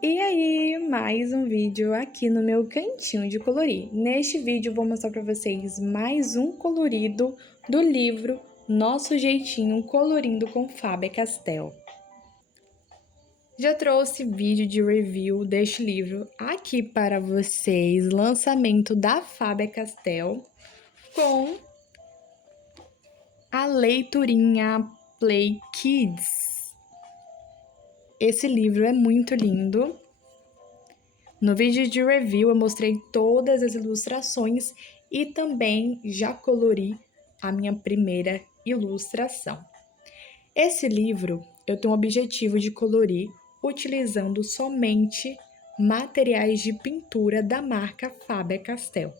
E aí, mais um vídeo aqui no meu cantinho de colorir. Neste vídeo vou mostrar para vocês mais um colorido do livro Nosso Jeitinho Colorindo com Faber-Castell. Já trouxe vídeo de review deste livro aqui para vocês, lançamento da Faber-Castell com a leiturinha Play Kids. Esse livro é muito lindo. No vídeo de review eu mostrei todas as ilustrações e também já colori a minha primeira ilustração. Esse livro eu tenho o objetivo de colorir utilizando somente materiais de pintura da marca Faber-Castell.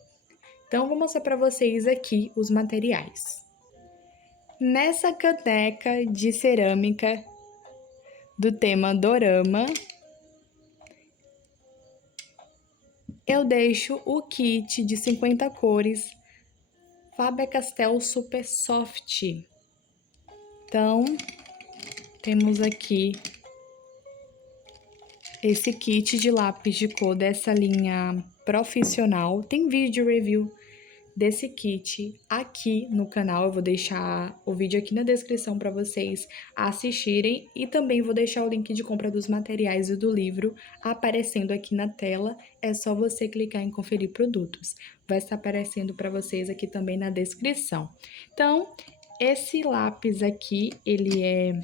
Então, eu vou mostrar para vocês aqui os materiais. Nessa caneca de cerâmica do tema Dorama, eu deixo o kit de 50 cores Faber-Castell Super Soft. Então, temos aqui esse kit de lápis de cor dessa linha profissional. Tem vídeo review desse kit aqui no canal. Eu vou deixar o vídeo aqui na descrição para vocês assistirem e também vou deixar o link de compra dos materiais e do livro aparecendo aqui na tela. É só você clicar em conferir produtos. Vai estar aparecendo para vocês aqui também na descrição. Então, esse lápis aqui, ele é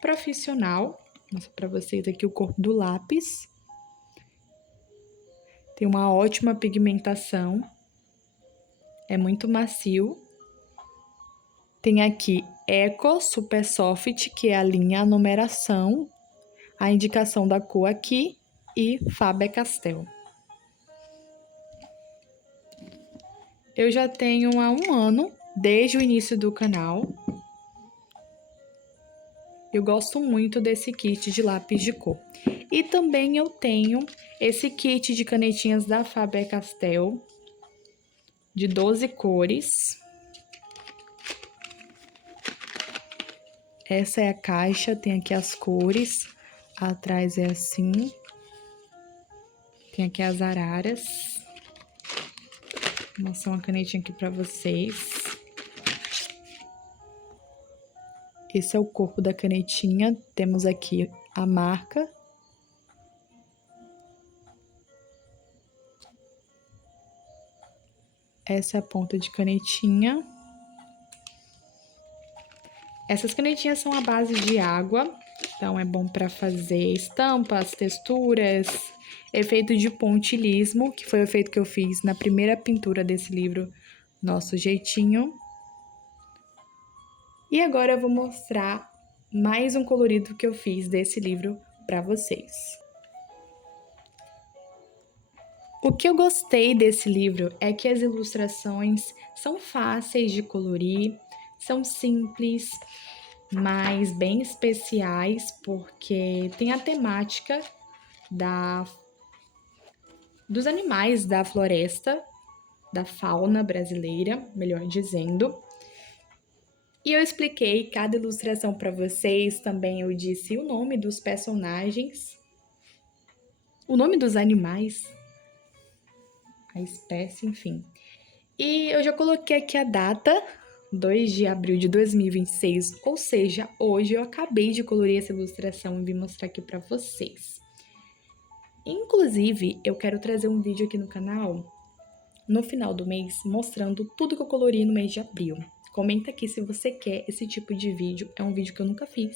profissional. Vou mostrar para vocês aqui o corpo do lápis. Tem uma ótima pigmentação. É muito macio. Tem aqui Eco Super Soft, que é a linha, a numeração, a indicação da cor aqui e Faber-Castell. Eu já tenho há 1 ano, desde o início do canal. Eu gosto muito desse kit de lápis de cor. E também eu tenho esse kit de canetinhas da Faber-Castell, de 12 cores. Essa é a caixa, tem aqui as cores, atrás é assim, tem aqui as araras. Vou mostrar uma canetinha aqui pra vocês. Esse é o corpo da canetinha, temos aqui a marca. Essa é a ponta de canetinha. Essas canetinhas são à base de água, então é bom para fazer estampas, texturas, efeito de pontilhismo, que foi o efeito que eu fiz na primeira pintura desse livro, Nosso Jeitinho. E agora eu vou mostrar mais um colorido que eu fiz desse livro para vocês. O que eu gostei desse livro é que as ilustrações são fáceis de colorir, são simples, mas bem especiais, porque tem a temática dos animais da floresta, da fauna brasileira, melhor dizendo. E eu expliquei cada ilustração para vocês, também eu disse o nome dos personagens, o nome dos animais, a espécie, enfim. E eu já coloquei aqui a data, 2 de abril de 2026, ou seja, hoje eu acabei de colorir essa ilustração e vim mostrar aqui para vocês. Inclusive, eu quero trazer um vídeo aqui no canal, no final do mês, mostrando tudo que eu colori no mês de abril. Comenta aqui se você quer esse tipo de vídeo, é um vídeo que eu nunca fiz.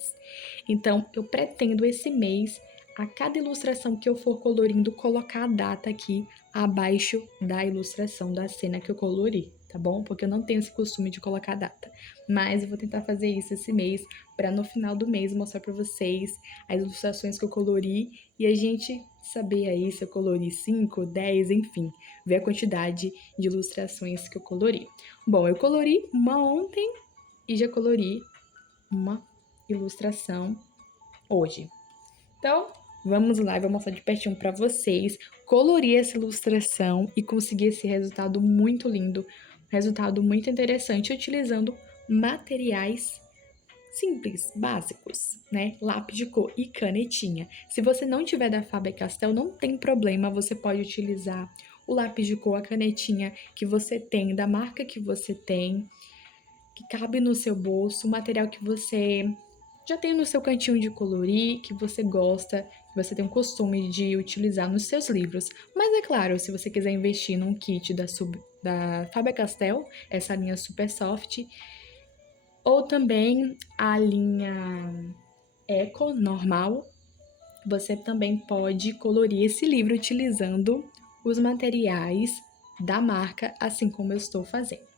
Então, eu pretendo esse mês, a cada ilustração que eu for colorindo, colocar a data aqui abaixo da ilustração da cena que eu colori, tá bom? Porque eu não tenho esse costume de colocar a data. Mas eu vou tentar fazer isso esse mês, para no final do mês mostrar para vocês as ilustrações que eu colori e a gente saber aí se eu colori 5, 10, enfim, ver a quantidade de ilustrações que eu colori. Bom, eu colori uma ontem e já colori uma ilustração hoje. Então, vamos lá, eu vou mostrar de pertinho para vocês, colorir essa ilustração e conseguir esse resultado muito lindo, um resultado muito interessante, utilizando materiais simples, básicos, né? Lápis de cor e canetinha. Se você não tiver da Faber-Castell, não tem problema, você pode utilizar o lápis de cor, a canetinha que você tem, da marca que você tem, que cabe no seu bolso, o material que você já tem no seu cantinho de colorir, que você gosta, que você tem o costume de utilizar nos seus livros. Mas é claro, se você quiser investir num kit da Faber-Castell, essa linha Super Soft, ou também a linha Eco normal, você também pode colorir esse livro utilizando os materiais da marca, assim como eu estou fazendo.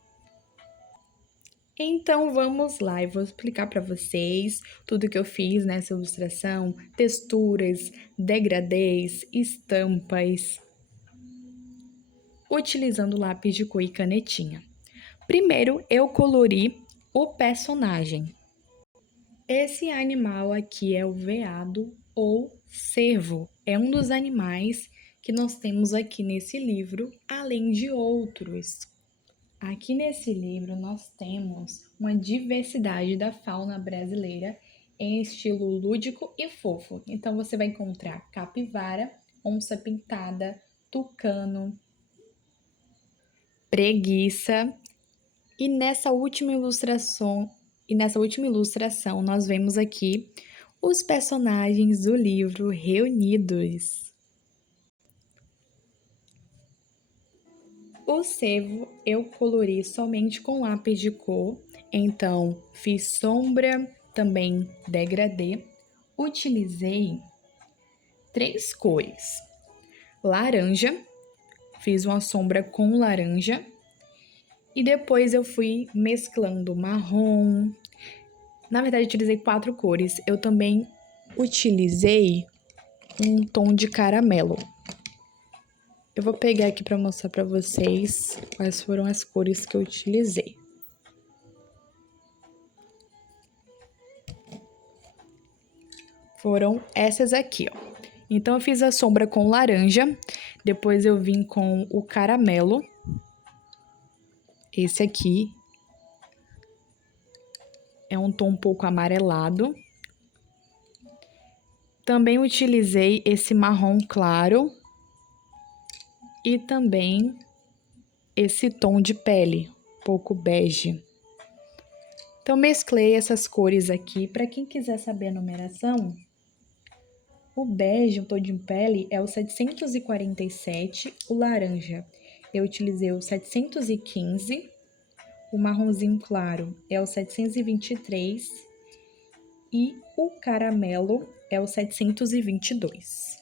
Então vamos lá, eu vou explicar para vocês tudo que eu fiz nessa ilustração, texturas, degradês, estampas, utilizando lápis de cor e canetinha. Primeiro eu colori o personagem. Esse animal aqui é o veado ou cervo. É um dos animais que nós temos aqui nesse livro, além de outros. Aqui nesse livro nós temos uma diversidade da fauna brasileira em estilo lúdico e fofo. Então você vai encontrar capivara, onça-pintada, tucano, preguiça. E nessa última ilustração nós vemos aqui os personagens do livro reunidos. O cervo eu colori somente com lápis de cor, então fiz sombra, também degradê. Utilizei 3 cores. Laranja, fiz uma sombra com laranja. E depois eu fui mesclando marrom. Na verdade, eu utilizei 4 cores. Eu também utilizei um tom de caramelo. Eu vou pegar aqui para mostrar para vocês quais foram as cores que eu utilizei. Foram essas aqui, ó. Então, eu fiz a sombra com laranja, depois eu vim com o caramelo. Esse aqui é um tom um pouco amarelado. Também utilizei esse marrom claro e também esse tom de pele, um pouco bege. Então, mesclei essas cores aqui. Para quem quiser saber a numeração, o bege, o tom de pele, é o 747, o laranja eu utilizei o 715, o marronzinho claro é o 723 e o caramelo é o 722.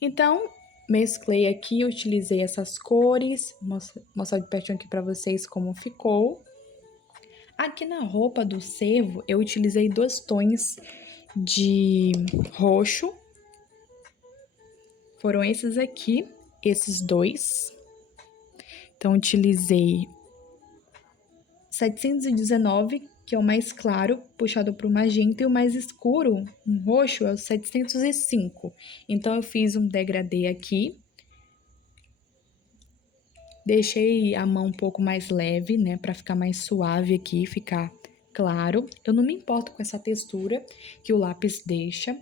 Então, mesclei aqui, utilizei essas cores, mostrar de pertinho aqui para vocês como ficou. Aqui na roupa do cervo, eu utilizei 2 tons de roxo. Foram esses aqui, esses 2. Então, utilizei 719, que é o mais claro, puxado para o magenta, e o mais escuro, um roxo, é o 705. Então, eu fiz um degradê aqui. Deixei a mão um pouco mais leve, né, para ficar mais suave aqui, ficar claro. Eu não me importo com essa textura que o lápis deixa.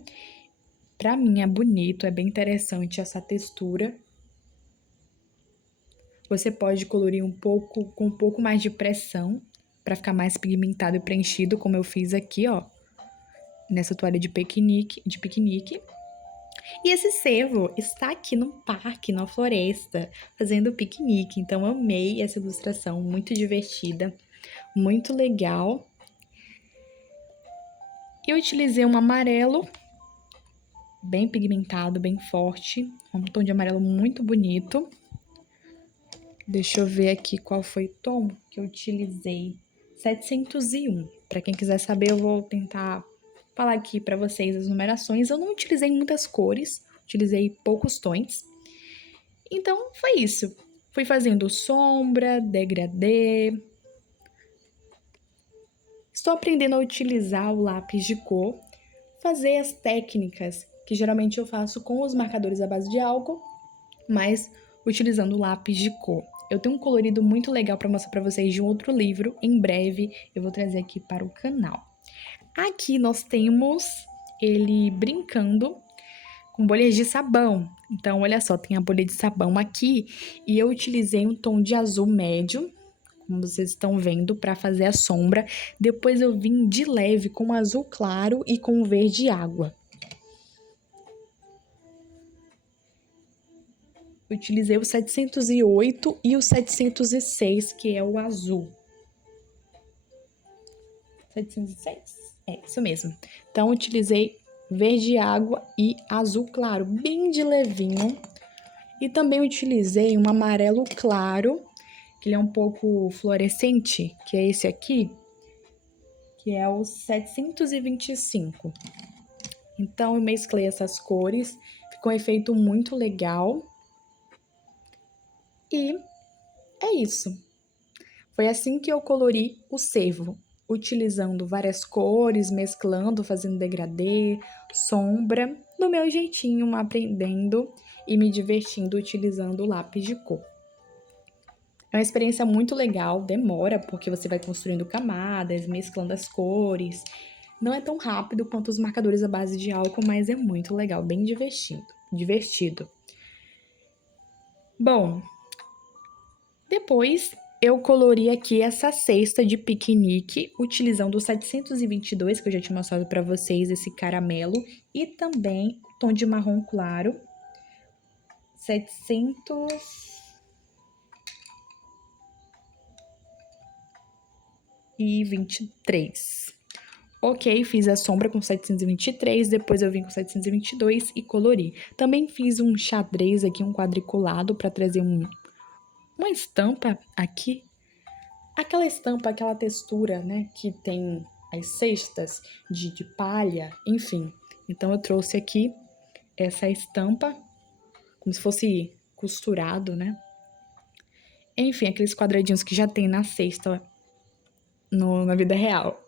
Para mim é bonito, é bem interessante essa textura. Você pode colorir um pouco com um pouco mais de pressão para ficar mais pigmentado e preenchido, como eu fiz aqui, ó, nessa toalha de piquenique. E esse cervo está aqui no parque, na floresta, fazendo piquenique. Então, eu amei essa ilustração, muito divertida, muito legal. Eu utilizei um amarelo bem pigmentado, bem forte, um tom de amarelo muito bonito. Deixa eu ver aqui qual foi o tom que eu utilizei. 701. Para quem quiser saber, eu vou tentar falar aqui para vocês as numerações. Eu não utilizei muitas cores, utilizei poucos tons. Então, foi isso. Fui fazendo sombra, degradê. Estou aprendendo a utilizar o lápis de cor, fazer as técnicas que geralmente eu faço com os marcadores à base de álcool, mas utilizando lápis de cor. Eu tenho um colorido muito legal para mostrar para vocês de um outro livro. Em breve eu vou trazer aqui para o canal. Aqui nós temos ele brincando com bolhas de sabão. Então, olha só, tem a bolha de sabão aqui e eu utilizei um tom de azul médio, como vocês estão vendo, para fazer a sombra. Depois eu vim de leve com azul claro e com verde água. Utilizei o 708 e o 706, que é o azul. 706? É, isso mesmo. Então, utilizei verde água e azul claro, bem de levinho. E também utilizei um amarelo claro, que ele é um pouco fluorescente, que é esse aqui, que é o 725. Então, eu mesclei essas cores, ficou um efeito muito legal. E é isso. Foi assim que eu colori o cervo, utilizando várias cores, mesclando, fazendo degradê, sombra, do meu jeitinho, aprendendo e me divertindo utilizando o lápis de cor. É uma experiência muito legal, demora, porque você vai construindo camadas, mesclando as cores. Não é tão rápido quanto os marcadores à base de álcool, mas é muito legal, bem divertido. Bom, depois eu colori aqui essa cesta de piquenique, utilizando o 722, que eu já tinha mostrado para vocês, esse caramelo, e também o tom de marrom claro, 723. Ok, fiz a sombra com 723, depois eu vim com 722 e colori. Também fiz um xadrez aqui, um quadriculado, para trazer uma estampa aqui. Aquela estampa, aquela textura, né, que tem as cestas de palha, enfim. Então, eu trouxe aqui essa estampa, como se fosse costurado, né? Enfim, aqueles quadradinhos que já tem na cesta na vida real.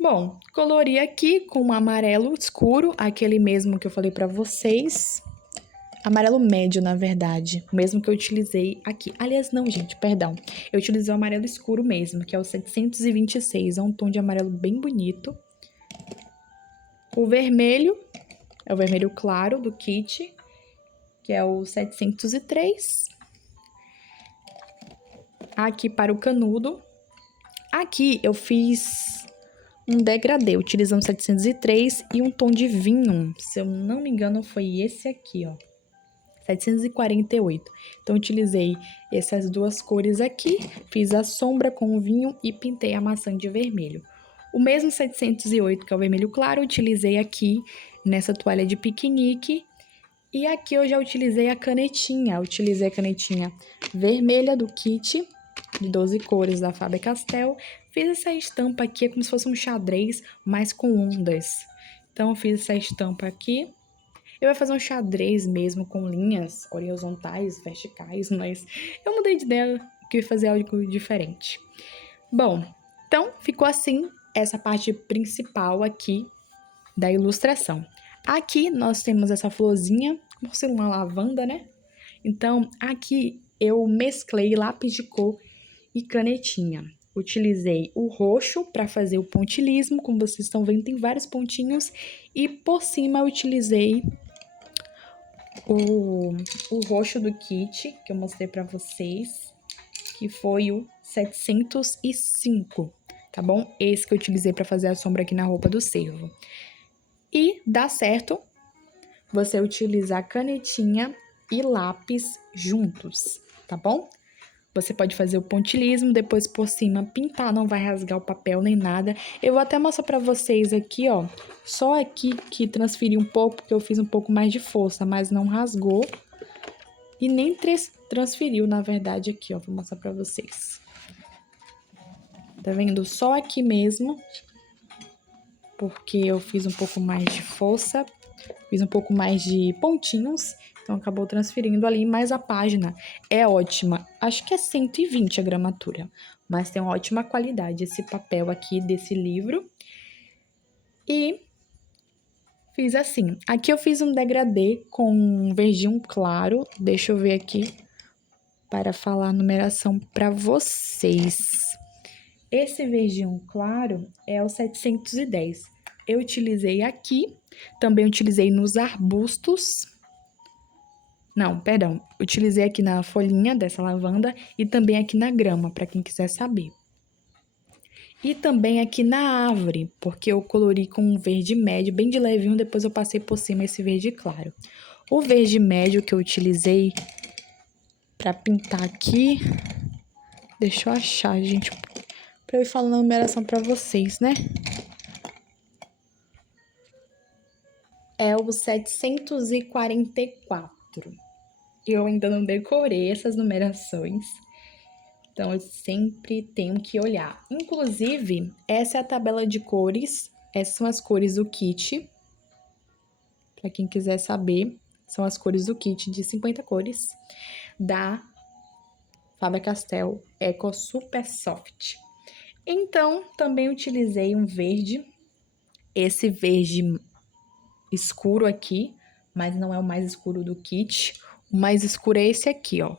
Bom, colori aqui com um amarelo escuro, aquele mesmo que eu falei pra vocês. Amarelo médio, na verdade, o mesmo que eu utilizei aqui. Aliás, não, gente, perdão. Eu utilizei o amarelo escuro mesmo, que é o 726. É um tom de amarelo bem bonito. O vermelho é o vermelho claro do kit, que é o 703. Aqui para o canudo. Aqui eu fiz um degradê, utilizando 703 e um tom de vinho. Se eu não me engano, foi esse aqui, ó. 748. Então, utilizei essas duas cores aqui, fiz a sombra com o vinho e pintei a maçã de vermelho. O mesmo 708, que é o vermelho claro, utilizei aqui nessa toalha de piquenique. E aqui eu já utilizei a canetinha. Utilizei a canetinha vermelha do kit, de 12 cores da Faber-Castell. Fiz essa estampa aqui, é como se fosse um xadrez, mas com ondas. Então, eu fiz essa estampa aqui. Eu ia fazer um xadrez mesmo, com linhas horizontais, verticais, mas eu mudei de ideia, que eu ia fazer algo diferente. Bom, então ficou assim essa parte principal aqui da ilustração. Aqui nós temos essa florzinha, como se uma lavanda, né? Então, aqui eu mesclei lápis de cor e canetinha. Utilizei o roxo para fazer o pontilhismo, como vocês estão vendo, tem vários pontinhos. E por cima eu utilizei o roxo do kit, que eu mostrei pra vocês, que foi o 705, tá bom? Esse que eu utilizei pra fazer a sombra aqui na roupa do cervo. E dá certo você utilizar canetinha e lápis juntos, tá bom? Você pode fazer o pontilhismo, depois por cima pintar, não vai rasgar o papel nem nada. Eu vou até mostrar pra vocês aqui, ó. Só aqui que transferi um pouco, porque eu fiz um pouco mais de força, mas não rasgou. E nem transferiu, na verdade, aqui, ó. Vou mostrar pra vocês. Tá vendo? Só aqui mesmo, porque eu fiz um pouco mais de força, fiz um pouco mais de pontinhos. Então, acabou transferindo ali, mas a página é ótima. Acho que é 120 a gramatura, mas tem uma ótima qualidade esse papel aqui desse livro. E fiz assim. Aqui eu fiz um degradê com um verdinho claro. Deixa eu ver aqui para falar a numeração para vocês. Esse verdinho claro é o 710. Eu utilizei aqui, também utilizei nos arbustos. Não, perdão, utilizei aqui na folhinha dessa lavanda e também aqui na grama, para quem quiser saber. E também aqui na árvore, porque eu colori com um verde médio, bem de levinho, depois eu passei por cima esse verde claro. O verde médio que eu utilizei para pintar aqui, deixa eu achar, gente, para eu ir falando a numeração para vocês, né? É o 744. Eu ainda não decorei essas numerações, então eu sempre tenho que olhar. Inclusive, essa é a tabela de cores, essas são as cores do kit. Para quem quiser saber, são as cores do kit de 50 cores da Faber-Castell Eco Super Soft. Então, também utilizei um verde, esse verde escuro aqui, mas não é o mais escuro do kit. O mais escuro é esse aqui, ó.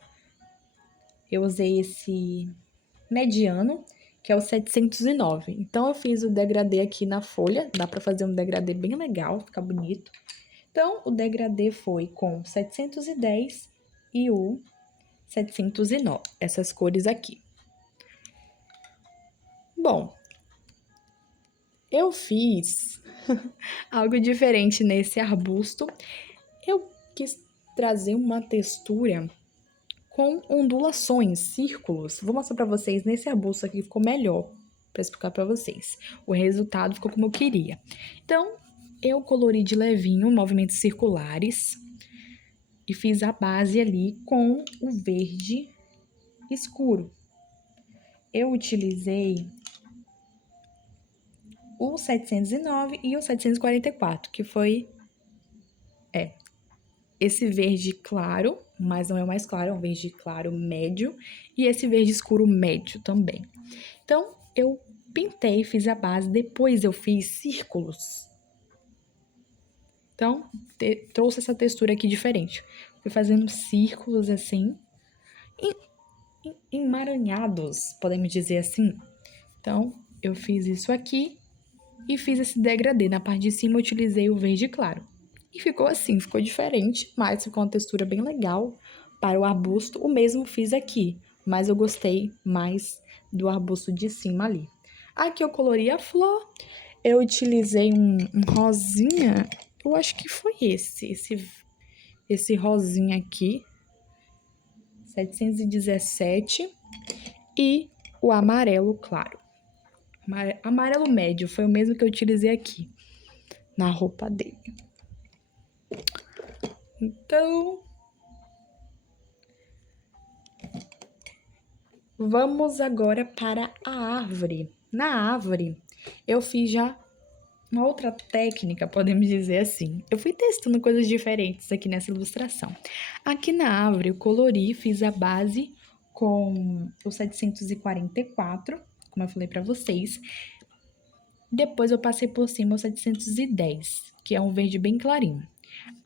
Eu usei esse mediano, que é o 709. Então, eu fiz o degradê aqui na folha. Dá pra fazer um degradê bem legal, fica bonito. Então, o degradê foi com 710 e o 709. Essas cores aqui. Bom, eu fiz algo diferente nesse arbusto. Eu quis trazer uma textura com ondulações, círculos. Vou mostrar pra vocês nesse arbusto aqui, ficou melhor pra explicar pra vocês. O resultado ficou como eu queria. Então, eu colori de levinho movimentos circulares e fiz a base ali com o verde escuro. Eu utilizei o 709 e o 744, que foi esse verde claro, mas não é o mais claro, é um verde claro médio, e esse verde escuro médio também. Então, eu pintei, fiz a base, depois eu fiz círculos. Então, trouxe essa textura aqui diferente. Fui fazendo círculos assim, emaranhados, podemos dizer assim. Então, eu fiz isso aqui e fiz esse degradê. Na parte de cima, eu utilizei o verde claro. E ficou assim, ficou diferente, mas ficou uma textura bem legal para o arbusto. O mesmo fiz aqui, mas eu gostei mais do arbusto de cima ali. Aqui eu colori a flor, eu utilizei um rosinha, eu acho que foi esse rosinha aqui, 717, e o amarelo claro. Amarelo médio foi o mesmo que eu utilizei aqui, na roupa dele. Então, vamos agora para a árvore. Na árvore, eu fiz já uma outra técnica, podemos dizer assim. Eu fui testando coisas diferentes aqui nessa ilustração. Aqui na árvore, eu colori, fiz a base com o 744, como eu falei para vocês. Depois eu passei por cima o 710, que é um verde bem clarinho.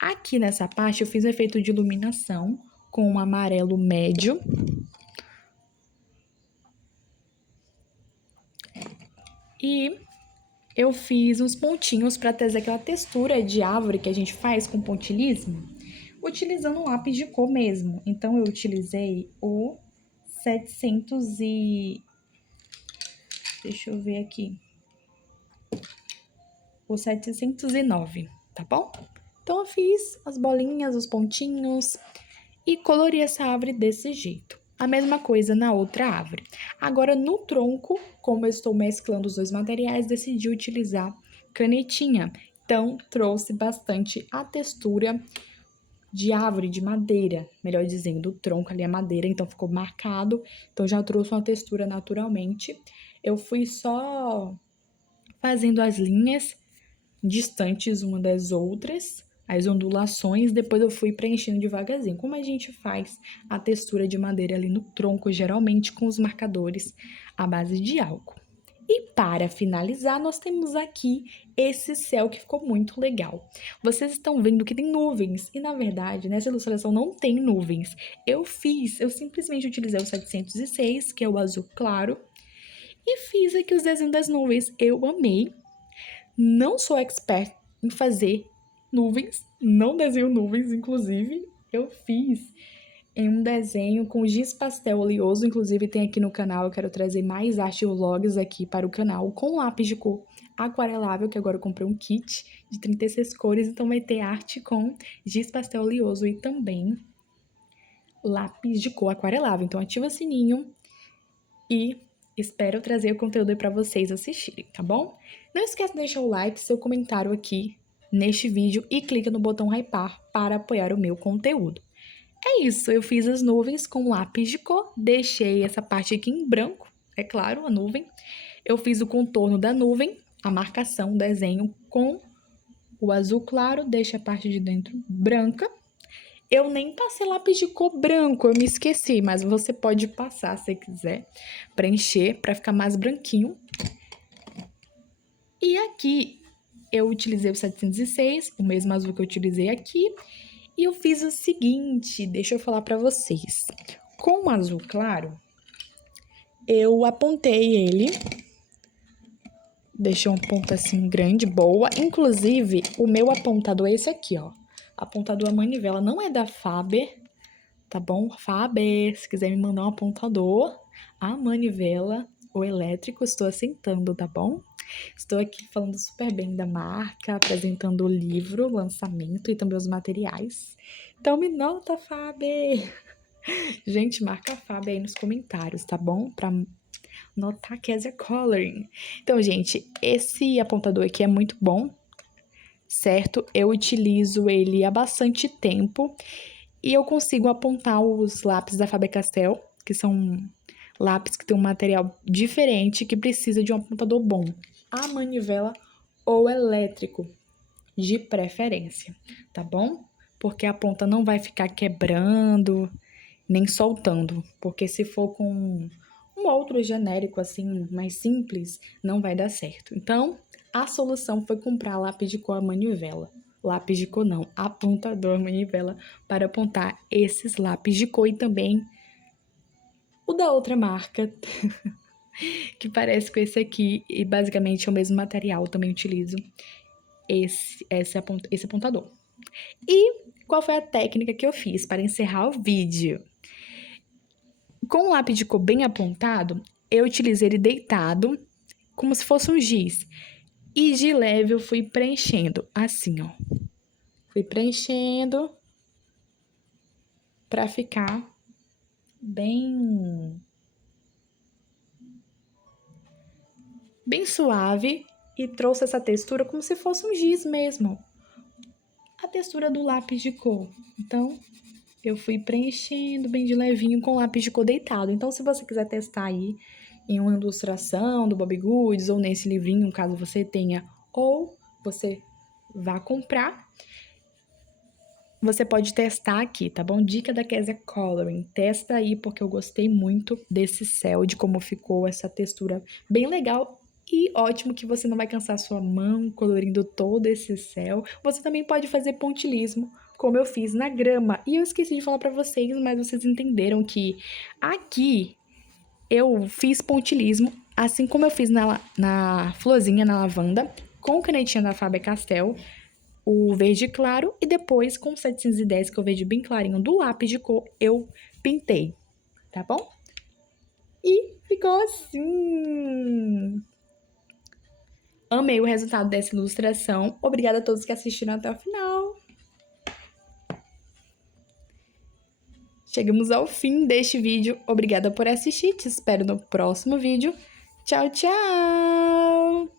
Aqui nessa parte eu fiz o efeito de iluminação com um amarelo médio. E eu fiz uns pontinhos para trazer aquela textura de árvore que a gente faz com pontilhismo, utilizando um lápis de cor mesmo. Então, eu utilizei o 700 e... Deixa eu ver aqui. O 709, tá bom? Então, eu fiz as bolinhas, os pontinhos e colori essa árvore desse jeito. A mesma coisa na outra árvore. Agora, no tronco, como eu estou mesclando os dois materiais, decidi utilizar canetinha. Então, trouxe bastante a textura de árvore, de madeira, melhor dizendo, o tronco ali é madeira, então ficou marcado. Então, já trouxe uma textura naturalmente. Eu fui só fazendo as linhas distantes uma das outras, as ondulações, depois eu fui preenchendo devagarzinho, como a gente faz a textura de madeira ali no tronco, geralmente com os marcadores à base de álcool. E para finalizar, nós temos aqui esse céu que ficou muito legal. Vocês estão vendo que tem nuvens, e na verdade, nessa ilustração não tem nuvens. Eu simplesmente utilizei o 706, que é o azul claro, e fiz aqui os desenhos das nuvens. Eu amei. Não sou expert em fazer nuvens, não desenho nuvens, inclusive. Eu fiz em um desenho com giz pastel oleoso, inclusive tem aqui no canal, eu quero trazer mais arte e vlogs aqui para o canal, com lápis de cor aquarelável, que agora eu comprei um kit de 36 cores, então vai ter arte com giz pastel oleoso e também lápis de cor aquarelável. Então ativa o sininho e espero trazer o conteúdo aí para vocês assistirem, tá bom? Não esqueça de deixar o like, seu comentário aqui neste vídeo e clica no botão hypar para apoiar o meu conteúdo. É isso, eu fiz as nuvens com lápis de cor, deixei essa parte aqui em branco, é claro, a nuvem. Eu fiz o contorno da nuvem, a marcação, o desenho com o azul claro, deixa a parte de dentro branca. Eu nem passei lápis de cor branco, eu me esqueci, mas você pode passar se quiser, preencher para ficar mais branquinho. E aqui eu utilizei o 706, o mesmo azul que eu utilizei aqui. E eu fiz o seguinte, deixa eu falar para vocês. Com o azul claro, eu apontei ele, deixei uma ponta assim grande, boa. Inclusive, o meu apontador é esse aqui, ó. Apontador a manivela, não é da Faber, tá bom? Faber, se quiser me mandar um apontador, a manivela, o elétrico, estou aceitando, tá bom? Estou aqui falando super bem da marca, apresentando o livro, o lançamento e também os materiais. Então me nota, Faber! Gente, marca a Faber aí nos comentários, tá bom? Pra notar que é coloring. Então, gente, esse apontador aqui é muito bom, certo? Eu utilizo ele há bastante tempo e eu consigo apontar os lápis da Faber-Castell, que são lápis que tem um material diferente, que precisa de um apontador bom. A manivela ou elétrico, de preferência, tá bom? Porque a ponta não vai ficar quebrando, nem soltando. Porque se for com um outro genérico, assim, mais simples, não vai dar certo. Então, a solução foi comprar lápis de cor à manivela. Lápis de cor não, apontador à manivela, para apontar esses lápis de cor e também o da outra marca, que parece com esse aqui, e basicamente é o mesmo material, eu também utilizo esse apontador. E qual foi a técnica que eu fiz para encerrar o vídeo? Com o lápis de cor bem apontado, eu utilizei ele deitado, como se fosse um giz. E de leve eu fui preenchendo, assim, ó. Fui preenchendo para ficar bem suave e trouxe essa textura como se fosse um giz mesmo. A textura do lápis de cor. Então, eu fui preenchendo bem de levinho com lápis de cor deitado. Então, se você quiser testar aí em uma ilustração do Bobbie Goods ou nesse livrinho, caso você tenha, ou você vá comprar, você pode testar aqui, tá bom? Dica da Kézia Coloring. Testa aí, porque eu gostei muito desse céu, de como ficou essa textura bem legal. E ótimo que você não vai cansar sua mão colorindo todo esse céu. Você também pode fazer pontilhismo, como eu fiz na grama. E eu esqueci de falar pra vocês, mas vocês entenderam que aqui eu fiz pontilhismo, assim como eu fiz na florzinha, na lavanda, com canetinha da Faber-Castell, o verde claro, e depois com o 710, que é o verde bem clarinho do lápis de cor, eu pintei, tá bom? E ficou assim! Amei o resultado dessa ilustração. Obrigada a todos que assistiram até o final. Chegamos ao fim deste vídeo. Obrigada por assistir. Te espero no próximo vídeo. Tchau, tchau!